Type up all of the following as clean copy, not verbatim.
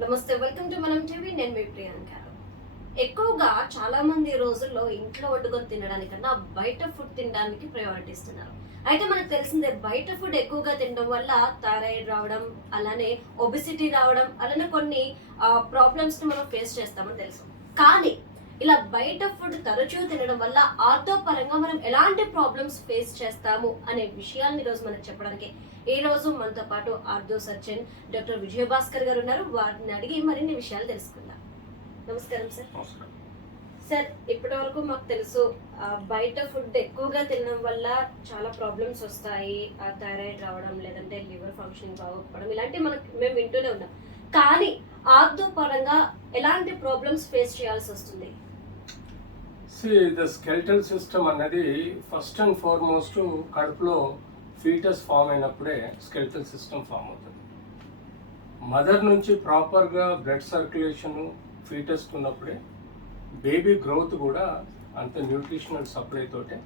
నమస్తే, welcome to మనం TV. నేను మీ ప్రియాంక. ఎక్కువగా చాలా మంది ఈ రోజుల్లో ఇంట్లో వండుకొని తినడానికన్నా బయట ఫుడ్ తినడానికి ప్రయారిటీ ఇస్తున్నారు. అయితే మనకు తెలిసిందే, బయట ఫుడ్ ఎక్కువగా తినడం వల్ల థైరాయిడ్ రావడం, అలానే ఒబిసిటీ రావడం, అలానే కొన్ని ప్రాబ్లమ్స్ ని మనం ఫేస్ చేస్తామని తెలుసు. కానీ ఇలా బయట ఫుడ్ తరచూ తినడం వల్ల ఆర్థో పరంగా మనం ఎలాంటి ప్రాబ్లమ్స్ ఫేస్ చేస్తాము అనే విషయాన్ని ఈరోజు మనకు చెప్పడానికి ఈ రోజు మనతో పాటు ఆర్థో సర్జన్ డాక్టర్ విజయభాస్కర్ గారు ఉన్నారు. వారిని అడిగి మరిన్ని విషయాలు తెలుసుకుందాం. నమస్కారం సార్. సార్, ఇప్పటి వరకు మాకు తెలుసు బయట ఫుడ్ ఎక్కువగా తినడం వల్ల చాలా ప్రాబ్లమ్స్ వస్తాయి. థైరాయిడ్ రావడం, లేదంటే లివర్ ఫంక్షనింగ్ బాగోకపోవడం, ఇలాంటివి మేము వింటూనే ఉన్నాం. కానీ ఆర్థో పరంగా ఎలాంటి ప్రాబ్లమ్స్ ఫేస్ చేయాల్సి వస్తుంది? ద స్కెల్టల్ సిస్టమ్ అన్నది ఫస్ట్ అండ్ ఫార్మోస్ట్ కడుపులో ఫీటస్ ఫామ్ అయినప్పుడే స్కెల్టల్ సిస్టమ్ ఫామ్ అవుతుంది. మదర్ నుంచి ప్రాపర్గా బ్లడ్ సర్క్యులేషన్ ఫీటస్కి ఉన్నప్పుడే బేబీ గ్రోత్ కూడా అంత న్యూట్రిషనల్ సప్లై తోటే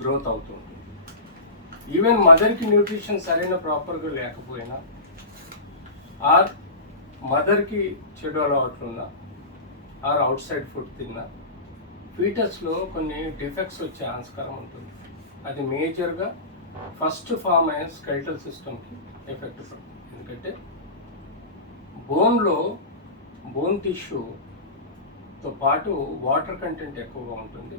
గ్రోత్ అవుతుంది. ఈవెన్ మదర్కి న్యూట్రిషన్ సరైన ప్రాపర్గా లేకపోయినా, ఆర్ మదర్కి చెడు అలవాట్లున్నా, ఆర్ అవుట్ సైడ్ ఫుడ్ తిన్నా, ఫీటస్లో కొన్ని డిఫెక్ట్స్ వచ్చే ఆస్కారం ఉంటుంది. అది మేజర్గా ఫస్ట్ ఫామ్ అయిన స్కెల్టల్ సిస్టమ్కి ఎఫెక్ట్ పడుతుంది. ఎందుకంటే బోన్ టిష్యూతో పాటు వాటర్ కంటెంట్ ఎక్కువగా ఉంటుంది.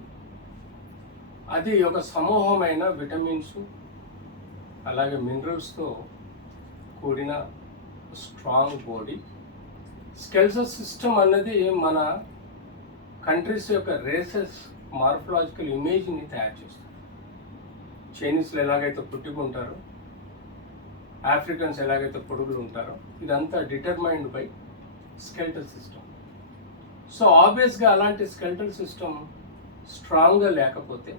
అది ఒక సమూహమైన విటమిన్స్ అలాగే మినరల్స్తో కూడిన స్ట్రాంగ్ బాడీ. స్కెల్టల్ సిస్టమ్ అన్నది మన కంట్రీస్ యొక్క రేసెస్ మార్ఫలాజికల్ ఇమేజ్ని తయారు చేస్తుంది. చైనీస్లో ఎలాగైతే పుట్టుకుంటారో, ఆఫ్రికన్స్ ఎలాగైతే పొడుగులు ఉంటారో, ఇదంతా determined by skeletal system. So ఆబ్వియస్గా అలాంటి స్కెల్టల్ సిస్టమ్ స్ట్రాంగ్గా లేకపోతే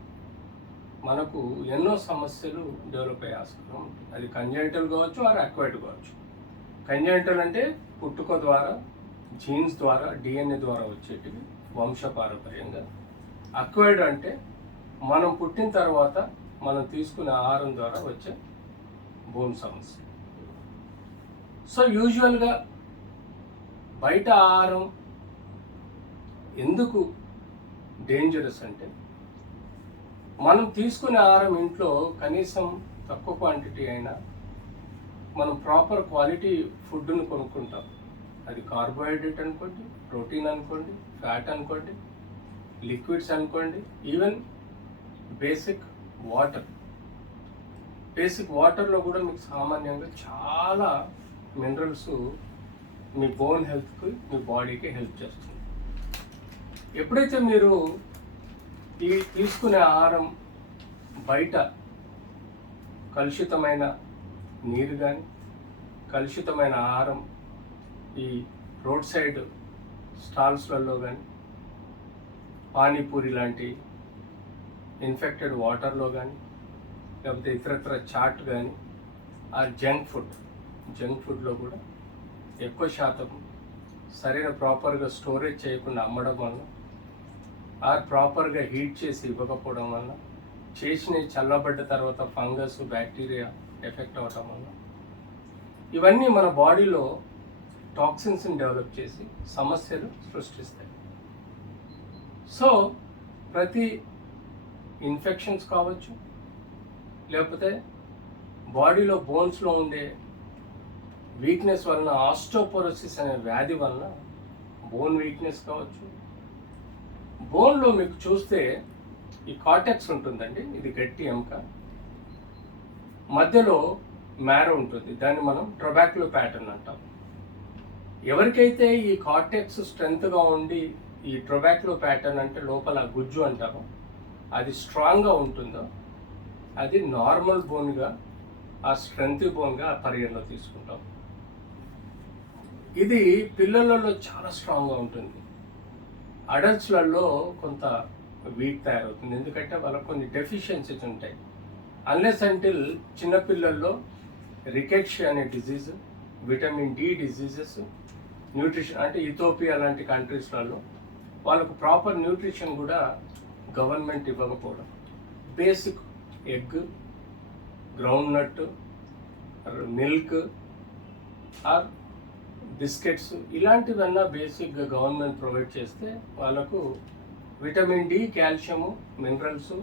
మనకు ఎన్నో సమస్యలు డెవలప్ అయ్యే ఆస్కారం ఉంటుంది. అది కంజెంటల్ కావచ్చు, ఆర్ అక్వైర్డ్ కావచ్చు. కంజెంటల్ అంటే పుట్టుక ద్వారా, జీన్స్ ద్వారా, డిఎన్ఏ ద్వారా వచ్చేటివి వంశపారంపర్యంగా. అక్వైర్డ్ అంటే మనం పుట్టిన తర్వాత మనం తీసుకునే ఆహారం ద్వారా వచ్చే బోన్ సమస్య. సో యూజువల్గా బయట ఆహారం ఎందుకు డేంజరస్ అంటే, మనం తీసుకునే ఆహారం ఇంట్లో కనీసం తక్కువ క్వాంటిటీ అయినా మనం ప్రాపర్ క్వాలిటీ ఫుడ్ను కొనుక్కుంటాం. అది కార్బోహైడ్రేట్ అనుకోండి, ప్రోటీన్ అనుకోండి, ఫ్యాట్ అనుకోండి, లిక్విడ్స్ అనుకోండి, ఈవెన్ బేసిక్ వాటర్లో కూడా మీకు సామాన్యంగా చాలా మినరల్స్ మీ బోన్ హెల్త్కి, మీ బాడీకి హెల్ప్ చేస్తుంది. ఎప్పుడైతే మీరు ఈ తీసుకునే ఆహారం బయట కలుషితమైన నీరు కానీ, కలుషితమైన ఆహారం ఈ రోడ్ సైడ్ స్టాల్స్లలో కానీ, పానీపూరి లాంటి ఇన్ఫెక్టెడ్ వాటర్లో కానీ, లేకపోతే ఇతరత్ర చాట్ కానీ, ఆ జంక్ ఫుడ్లో కూడా ఎక్కువ శాతం సరైన ప్రాపర్గా స్టోరేజ్ చేయకుండా అమ్మడం వల్ల, ఆర్ ప్రాపర్గా హీట్ చేసి ఇవ్వకపోవడం వల్ల, చేసినవి చల్లబడ్డ తర్వాత ఫంగస్, బ్యాక్టీరియా ఎఫెక్ట్ అవ్వడం వల్ల, ఇవన్నీ మన బాడీలో టాక్సిన్స్ని డెవలప్ చేసి సమస్యలు సృష్టిస్తాయి. సో ప్రతి ఇన్ఫెక్షన్స్ కావచ్చు, లేకపోతే బాడీలో బోన్స్లో ఉండే వీక్నెస్ వలన, ఆస్టోపోరోసిస్ అనే వ్యాధి వలన బోన్ వీక్నెస్ కావచ్చు. బోన్లో మీకు చూస్తే ఈ కార్టెక్స్ ఉంటుందండి, ఇది గట్టి ఎముక, మధ్యలో మ్యారో ఉంటుంది, దాన్ని మనం ట్రొబాక్యులో ప్యాటర్న్ అంటాం. ఎవరికైతే ఈ కార్టెక్స్ స్ట్రెంత్గా ఉండి, ఈ ట్రొబాక్యులో ప్యాటర్న్ అంటే లోపల గుజ్జు అంటారు, అది స్ట్రాంగ్గా ఉంటుందో, అది నార్మల్ బోన్గా, ఆ స్ట్రెంత్ బోన్గా ఆ పరిగణలో తీసుకుంటాం. ఇది పిల్లలలో చాలా స్ట్రాంగ్గా ఉంటుంది. అడల్ట్స్లలో కొంత వీక్ తయారవుతుంది, ఎందుకంటే వాళ్ళకు కొన్ని డెఫిషియన్సీస్ ఉంటాయి. అన్లెస్ అంటిల్ చిన్నపిల్లల్లో రికెట్స్ అనే disease, vitamin D diseases, nutrition అంటే ఇథోపియా లాంటి కంట్రీస్లలో వాళ్ళకు ప్రాపర్ న్యూట్రిషన్ కూడా గవర్నమెంట్ ఇవ్వకపోవడం, basic egg, groundnut, milk or biscuits ఇలాంటివన్నా బేసిక్గా గవర్నమెంట్ ప్రొవైడ్ చేస్తే వాళ్ళకు vitamin D, calcium, minerals,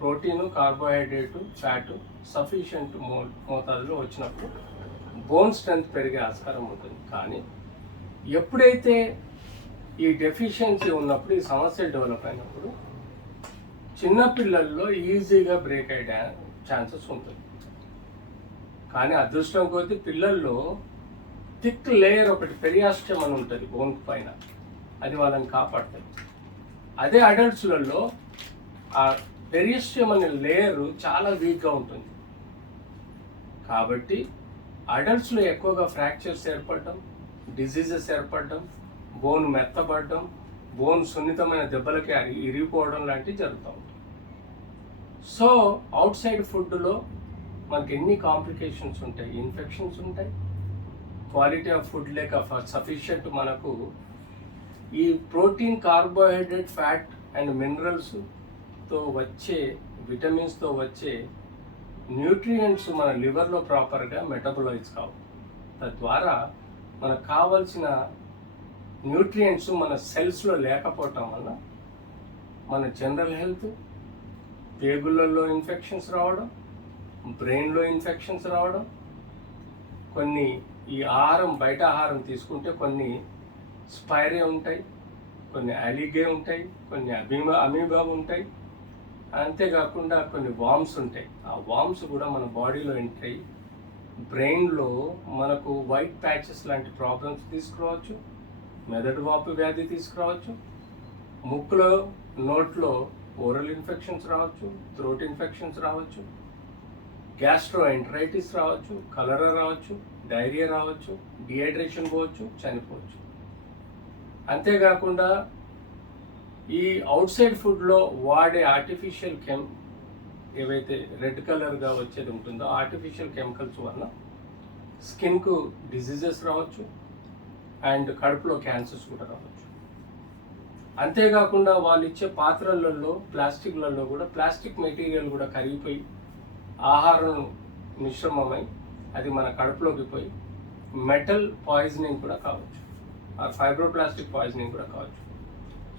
protein, carbohydrate, fat sufficient మోతాదులో వచ్చినప్పుడు బోన్ స్ట్రెంత్ పెరిగే ఆస్కారం ఉంటుంది. కానీ ఎప్పుడైతే ఈ డెఫిషియన్సీ ఉన్నప్పుడు, ఈ సమస్యలు డెవలప్ అయినప్పుడు చిన్నపిల్లల్లో ఈజీగా బ్రేక్ అయ్యే ఛాన్సెస్ ఉంటుంది. కానీ అదృష్టం కొద్దీ పిల్లల్లో థిక్ లేయర్ ఒకటి పెరియాస్టమ్ అని ఉంటుంది బోన్ పైన, అది వాళ్ళని కాపాడుతుంది. అదే అడల్ట్స్లలో ఆ పెరియాస్టమ్ అనే లేయర్ చాలా వీక్గా ఉంటుంది. కాబట్టి అడల్ట్స్లో ఎక్కువగా ఫ్రాక్చర్స్ ఏర్పడడం, డిజీజెస్ ఏర్పడడం, బోన్ మెత్తబడడం, బోన్ సున్నితమైన దెబ్బలకి ఇరిగిపోవడం లాంటివి జరుగుతూ ఉంటాయి. సో అవుట్ సైడ్ ఫుడ్లో మనకి ఎన్ని కాంప్లికేషన్స్ ఉంటాయి, ఇన్ఫెక్షన్స్ ఉంటాయి, క్వాలిటీ ఆఫ్ ఫుడ్ లేక సఫిషియంట్ మనకు ఈ ప్రోటీన్, కార్బోహైడ్రేట్, ఫ్యాట్ అండ్ మినరల్స్తో వచ్చే విటమిన్స్తో వచ్చే న్యూట్రియంట్స్ మన లివర్లో ప్రాపర్గా మెటబలైజ్ కావు. తద్వారా మనకు కావాల్సిన న్యూట్రియంట్స్ మన సెల్స్లో లేకపోవటం వల్ల మన జనరల్ హెల్త్, పేగులలో ఇన్ఫెక్షన్స్ రావడం, బ్రెయిన్లో ఇన్ఫెక్షన్స్ రావడం, కొన్ని ఈ ఆహారం బయట ఆహారం తీసుకుంటే కొన్ని స్పైరే ఉంటాయి, కొన్ని అలిగే ఉంటాయి, కొన్ని అమీబా ఉంటాయి, అంతేకాకుండా కొన్ని వామ్స్ ఉంటాయి. ఆ వామ్స్ కూడా మన బాడీలో ఎంటర్ అయ్యి బ్రెయిన్లో మనకు వైట్ ప్యాచెస్ లాంటి ప్రాబ్లమ్స్ తీసుకురావచ్చు, మెదడు వాపు వ్యాధి తీసుకురావచ్చు, ముక్కులో నోట్లో ఓరల్ ఇన్ఫెక్షన్స్ రావచ్చు, థ్రోట్ ఇన్ఫెక్షన్స్ రావచ్చు, గ్యాస్ట్రో ఎంటరైటిస్ రావచ్చు, కలరా రావచ్చు, డైరియా రావచ్చు, డిహైడ్రేషన్ పోవచ్చు, చనిపోవచ్చు. అంతేకాకుండా ఈ అవుట్ సైడ్ ఫుడ్లో వాడే ఆర్టిఫిషియల్ ఏవైతే రెడ్ కలర్గా వచ్చేది ఉంటుందో ఆర్టిఫిషియల్ కెమికల్స్ వల్ల స్కిన్కు డిజీజెస్ రావచ్చు అండ్ కడుపులో క్యాన్సర్స్ కూడా రావచ్చు. అంతేకాకుండా వాళ్ళు ఇచ్చే పాత్రలలో, ప్లాస్టిక్లలో కూడా ప్లాస్టిక్ మెటీరియల్ కూడా కరిగిపోయి ఆహారం మిశ్రమమై అది మన కడుపులోకి పోయి మెటల్ పాయిజనింగ్ కూడా కావచ్చు, ఆ ఫైబ్రోప్లాస్టిక్ పాయిజనింగ్ కూడా కావచ్చు.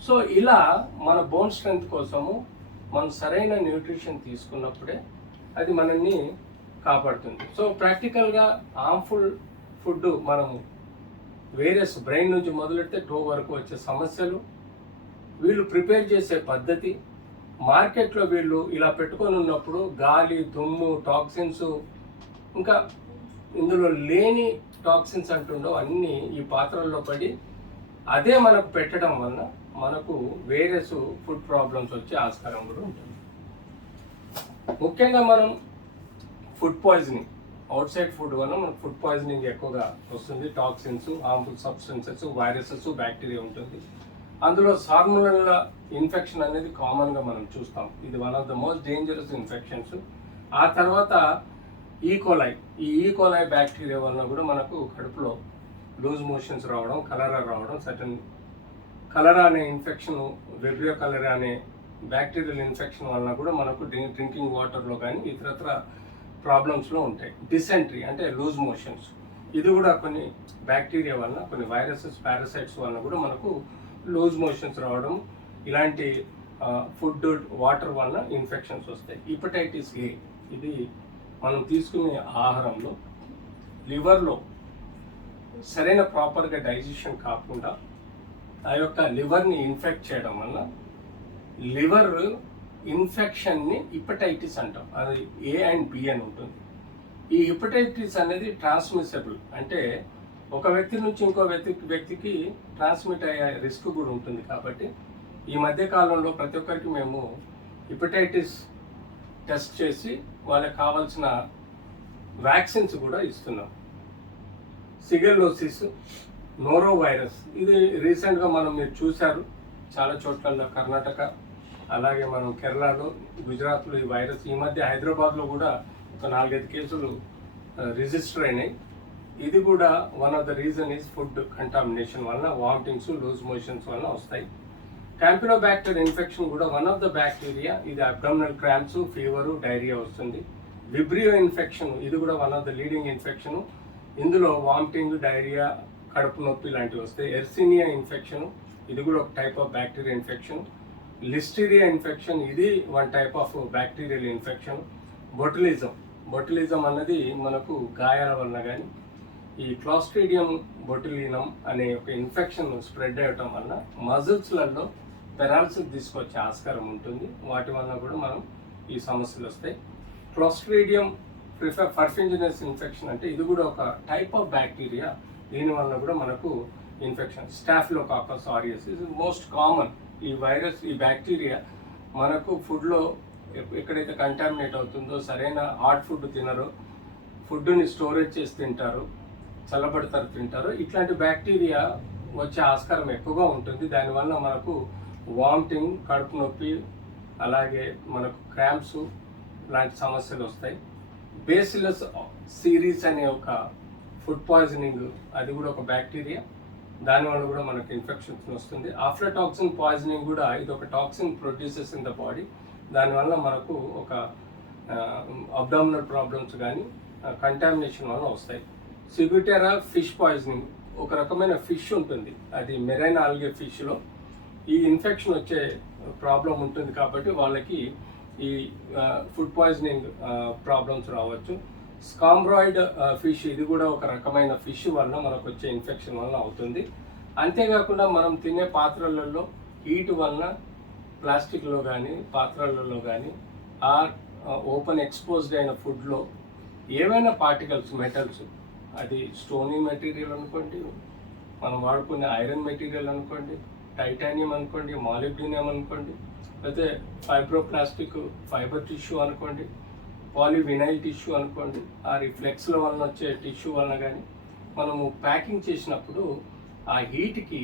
సో ఇలా మన బోన్ స్ట్రెంగ్త్ కోసము మనం సరైన న్యూట్రిషన్ తీసుకున్నప్పుడే అది మనల్ని కాపాడుతుంది. సో ప్రాక్టికల్గా హార్మ్ఫుల్ ఫుడ్ మనము వేరియస్ బ్రెయిన్ నుంచి మొదలెడితే టో వరకు వచ్చే సమస్యలు, వీళ్ళు ప్రిపేర్ చేసే పద్ధతి, మార్కెట్లో వీళ్ళు ఇలా పెట్టుకొని ఉన్నప్పుడు గాలి, దుమ్ము, టాక్సిన్స్, ఇంకా ఇందులో లేని టాక్సిన్స్ అంటుండో అన్నీ ఈ పాత్రల్లో పడి అదే మనకు పెట్టడం వల్ల మనకు వేరియస్ ఫుడ్ ప్రాబ్లమ్స్ వచ్చే ఆస్కారం కూడా ఉంటుంది. ముఖ్యంగా మనం food poisoning, out side food వల్ల మనకు ఫుడ్ పాయిజనింగ్ ఎక్కువగా వస్తుంది. Toxins, harmful substances, viruses, bacteria ఉంటుంది. అందులో సాల్మొనెల్లా ఇన్ఫెక్షన్ అనేది కామన్గా మనం చూస్తాం. ఇది one of the most dangerous infections. ఆ తర్వాత ఈకోలై, ఈ ఈకోలై బ్యాక్టీరియా వల్ల కూడా మనకు కడుపులో లూజ్ మోషన్స్ రావడం, కలరా రావడం, సర్టన్ కలరా అనే ఇన్ఫెక్షన్, వెబ్రియో కలరా అనే బ్యాక్టీరియల్ ఇన్ఫెక్షన్ వలన కూడా మనకు డ్రింకింగ్ వాటర్లో కానీ ఇతరత్ర ప్రాబ్లమ్స్లో ఉంటాయి. డిసెంట్రీ అంటే లూజ్ మోషన్స్, ఇది కూడా కొన్ని బ్యాక్టీరియా వలన, కొన్ని వైరసెస్, పారాసైట్స్ వలన కూడా మనకు లూజ్ మోషన్స్ రావడం, ఇలాంటి ఫుడ్, వాటర్ వలన ఇన్ఫెక్షన్స్ వస్తాయి. హెపటైటిస్ ఏ, ఇది మనం తీసుకునే ఆహారంలో లివర్లో సరైన ప్రాపర్గా డైజెషన్ కాకుండా ఆ యొక్క లివర్ని ఇన్ఫెక్ట్ చేయడం వల్ల లివర్ ఇన్ఫెక్షన్ని హెపటైటిస్ అంటాం. అది ఏ అండ్ బి అని ఉంటుంది. ఈ హెపటైటిస్ అనేది ట్రాన్స్మిసిబుల్, అంటే ఒక వ్యక్తి నుంచి ఇంకో వ్యక్తికి ట్రాన్స్మిట్ అయ్యే రిస్క్ కూడా ఉంటుంది. కాబట్టి ఈ మధ్య కాలంలో ప్రతి ఒక్కరికి మేము హెపటైటిస్ టెస్ట్ చేసి వాళ్ళకి కావాల్సిన వ్యాక్సిన్స్ కూడా ఇస్తున్నాం. సిగెల్లోసిస్, నోరో వైరస్, ఇది రీసెంట్గా మీరు చూశారు చాలా చోట్ల, కర్ణాటక, అలాగే మనం కేరళలో, గుజరాత్లో ఈ వైరస్, ఈ మధ్య హైదరాబాద్లో కూడా ఒక 4-5 కేసులు రిజిస్టర్ అయినాయి. ఇది కూడా one of the reason is food contamination వలన వామిటింగ్స్, లూజ్ మోషన్స్ వలన వస్తాయి. క్యాంపిలోబాక్టర్ ఇన్ఫెక్షన్ కూడా వన్ ఆఫ్ ద బ్యాక్టీరియా, ఇది అబ్డామినల్ క్రాంప్స్, ఫీవరు, డైరియా వస్తుంది. విబ్రియో ఇన్ఫెక్షన్, ఇది కూడా one of the leading infection. ఇందులో వామిటింగ్, డైరియా, కడుపు నొప్పి లాంటివి వస్తాయి. ఎర్సినియా ఇన్ఫెక్షన్, ఇది కూడా ఒక type of bacteria infection. Listeria infection, ఇది one type of bacterial infection. Botulism అన్నది మనకు గాయాల వలన కానీ, ఈ క్లాస్ట్రీడియం బొటులినం అనే ఒక ఇన్ఫెక్షన్ స్ప్రెడ్ అవ్వటం వలన మజిల్స్లలో పెరాలసిస్ తీసుకొచ్చే ఆస్కారం ఉంటుంది. వాటి వలన కూడా మనం ఈ సమస్యలు వస్తాయి. క్లాస్ట్రీడియం పర్ఫింజినస్ ఇన్ఫెక్షన్ అంటే ఇది కూడా ఒక టైప్ ఆఫ్ బ్యాక్టీరియా. దీనివల్ల కూడా మనకు infection. Staphylococcus aureus is most common. ఈ వైరస్, ఈ బ్యాక్టీరియా మనకు ఫుడ్లో ఎక్కడైతే కంటామినేట్ అవుతుందో, సరైన హాట్ ఫుడ్ తినరు, ఫుడ్ని స్టోరేజ్ చేసి తింటారు, చల్లబడతారు తింటారు, ఇట్లాంటి బ్యాక్టీరియా వచ్చే ఆస్కారం ఎక్కువగా ఉంటుంది. దానివల్ల మనకు వామిటింగ్, కడుపు నొప్పి, అలాగే మనకు క్రాంప్స్ లాంటి సమస్యలు వస్తాయి. బేసిలస్ సిరీస్ అనే ఒక ఫుడ్ పాయిజనింగ్, అది కూడా ఒక బ్యాక్టీరియా. దానివల్ల కూడా మనకు ఇన్ఫెక్షన్స్ వస్తుంది. ఆఫ్లటాక్సిన్ పాయిజనింగ్ కూడా ఇది ఒక toxin produces in the body. దానివల్ల మనకు ఒక అబ్డామినల్ ప్రాబ్లమ్స్ కానీ కంటామినేషన్ వల్ల వస్తాయి. సిగుటెరా ఫిష్ పాయిజనింగ్, ఒక రకమైన ఫిష్ ఉంటుంది, అది మెరైన్ ఆల్గే ఫిష్లో ఈ ఇన్ఫెక్షన్ వచ్చే ప్రాబ్లం ఉంటుంది. కాబట్టి వాళ్ళకి ఈ ఫుడ్ పాయిజనింగ్ ప్రాబ్లమ్స్ రావచ్చు. స్కాంబ్రాయిడ్ ఫిష్, ఇది కూడా ఒక రకమైన ఫిష్ వల్ల మనకు వచ్చే ఇన్ఫెక్షన్ వల్ల అవుతుంది. అంతేకాకుండా మనం తినే పాత్రలలో హీట్ వలన ప్లాస్టిక్లో కానీ పాత్రలలో కానీ ఓపెన్ ఎక్స్పోజ్డ్ అయిన ఫుడ్లో ఏవైనా పార్టికల్స్, మెటల్స్, అది స్టోనీ మెటీరియల్ అనుకోండి, మనం వాడుకునే ఐరన్ మెటీరియల్ అనుకోండి, టైటానియం అనుకోండి, మాలిబ్డినియం అనుకోండి, అయితే ఫైబ్రోప్లాస్టిక్ ఫైబర్ టిష్యూ అనుకోండి, పాలివినైల్ టిష్యూ అనుకోండి, ఆ రిఫ్లెక్స్ల వలన వచ్చే టిష్యూ వలన కానీ మనము ప్యాకింగ్ చేసినప్పుడు ఆ హీట్కి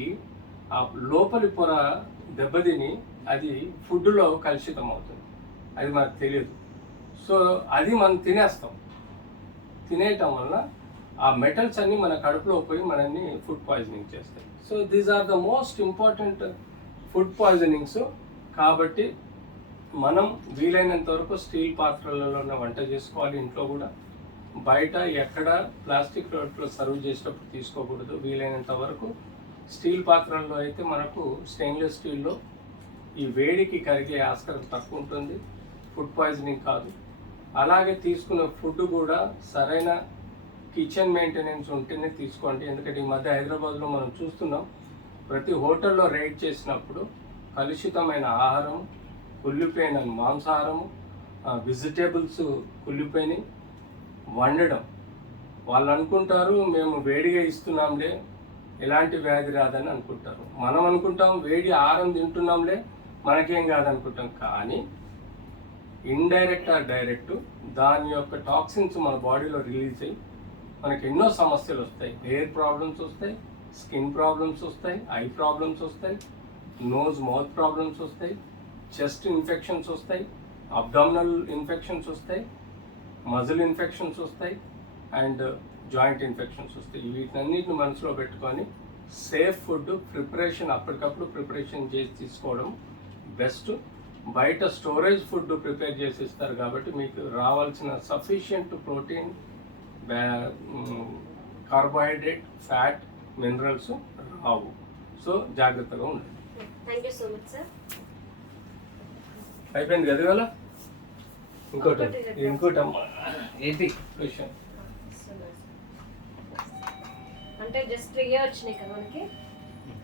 ఆ లోపలి పొర దెబ్బతిని అది ఫుడ్లో కలుషితం అవుతుంది. అది మనకు తెలియదు. సో అది మనం తినేస్తాం. తినేయటం వల్ల ఆ మెటల్స్ అన్నీ మన కడుపులో పోయి మనల్ని ఫుడ్ పాయిజనింగ్ చేస్తాయి. So these are the most important food poisonings. కాబట్టి మనం వీలైనంత వరకు స్టీల్ పాత్రలలోనే వంట చేసుకోవాలి. ఇంట్లో కూడా బయట ఎక్కడ ప్లాస్టిక్ రోట్లో సర్వ్ చేసేటప్పుడు తీసుకోకూడదు. వీలైనంత వరకు స్టీల్ పాత్రల్లో అయితే మనకు స్టెయిన్లెస్ స్టీల్లో ఈ వేడికి కరిగే ఆస్కారం తక్కువ ఉంటుంది, ఫుడ్ పాయిజనింగ్ కాదు. అలాగే తీసుకున్న ఫుడ్ కూడా సరైన కిచెన్ మెయింటెనెన్స్ ఉంటేనే తీసుకోండి. ఎందుకంటే ఈ మధ్య హైదరాబాద్లో మనం చూస్తున్నాం, ప్రతి హోటల్లో రైడ్ చేసినప్పుడు కలుషితమైన ఆహారం, కుళ్ళిపోయిన మాంసాహారము, వెజిటేబుల్స్ కుళ్ళిపోయినాయి వండడం. వాళ్ళు అనుకుంటారు మేము వేడిగా ఇస్తున్నాంలే, ఎలాంటి వ్యాధి రాదని అనుకుంటారు. మనం అనుకుంటాం వేడి ఆహారం తింటున్నాంలే, మనకేం కాదనుకుంటాం. కానీ ఇండైరెక్ట్ ఆర్ డైరెక్ట్ దాని యొక్క టాక్సిన్స్ మన బాడీలో రిలీజ్ అయ్యి మనకి ఎన్నో సమస్యలు వస్తాయి. హెయిర్ ప్రాబ్లమ్స్ వస్తాయి, స్కిన్ ప్రాబ్లమ్స్ వస్తాయి, ఐ ప్రాబ్లమ్స్ వస్తాయి, నోజ్ మౌత్ ప్రాబ్లమ్స్ వస్తాయి, చెస్ట్ ఇన్ఫెక్షన్స్ వస్తాయి, అబ్డామినల్ ఇన్ఫెక్షన్స్ వస్తాయి, మజిల్ ఇన్ఫెక్షన్స్ వస్తాయి, అండ్ జాయింట్ ఇన్ఫెక్షన్స్ వస్తాయి. వీటన్నిటిని మనసులో పెట్టుకొని సేఫ్ ఫుడ్ ప్రిపరేషన్ అప్పటికప్పుడు ప్రిపరేషన్ చేసి తీసుకోవడం బెస్ట్. బయట స్టోరేజ్ ఫుడ్ ప్రిపేర్ చేసి ఇస్తారు కాబట్టి మీకు రావాల్సిన sufficient protein, carbohydrate, fat, minerals రావు. సో జాగ్రత్తగా ఉండండి. Thank you so much sir. అయిపోయింది కదా ఇవాళ? ఇంకోటి అమ్మా, ఏంటి క్వశ్చన్? అంటే జస్ట్ 3 వచ్చినాయి కదా మనకి.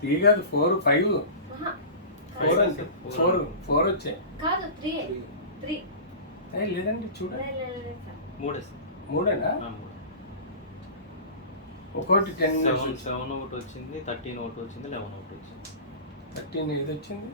3 కాదు 4, 5. 4 అంటే 4 వచ్చాయి కాదు, 3 లేదండి చూడండి. 3 ఒకటి 10 7 ఒకటి వచ్చింది, 13 ఒకటి వచ్చింది, 11 ఒకటి వచ్చింది. 13 ఏది వచ్చింది?